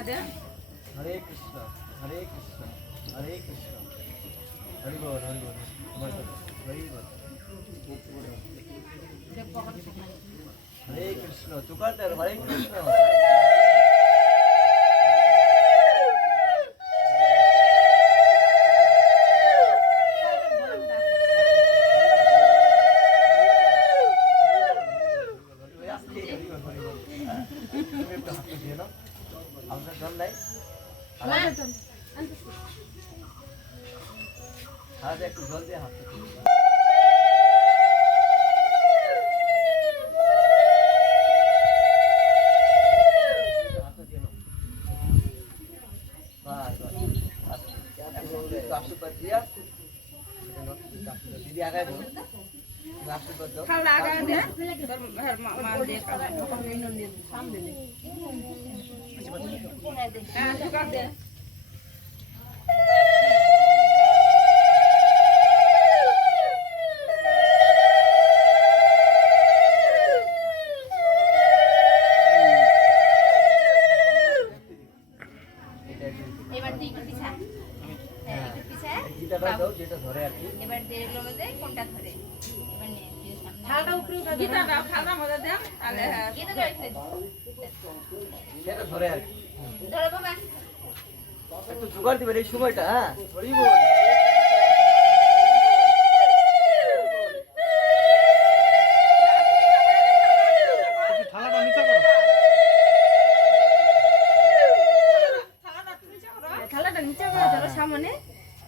হরে কৃষ্ণ হরে কৃষ্ণ হরে কৃষ্ণ হরি বল হরি বল হরি বল হরে কৃষ্ণ তুকার হরে কৃষ্ণ আমাদের জল নাই হাতে একটু জল দিয়ে হাতে আশীর্বাদ দিয়া দিদি আগায় দেবো আশীর্বাদ দাও এবার তুই একটু পিছা একটু পিছা যেটা ধরে আর কি এবার দেড়গুলোর মধ্যে কোনটা ধরে এবার নে থালটা উপরে উঠা গীতা দাও খাওয়া মজা দাও তাহলে গীতা ধরে যেটা ধরে আর কি ধরো বাবা একটু জোগাড় দিবেন এই সময়টা হ্যাঁ হরি বল থালাটা নিচে করো সামনে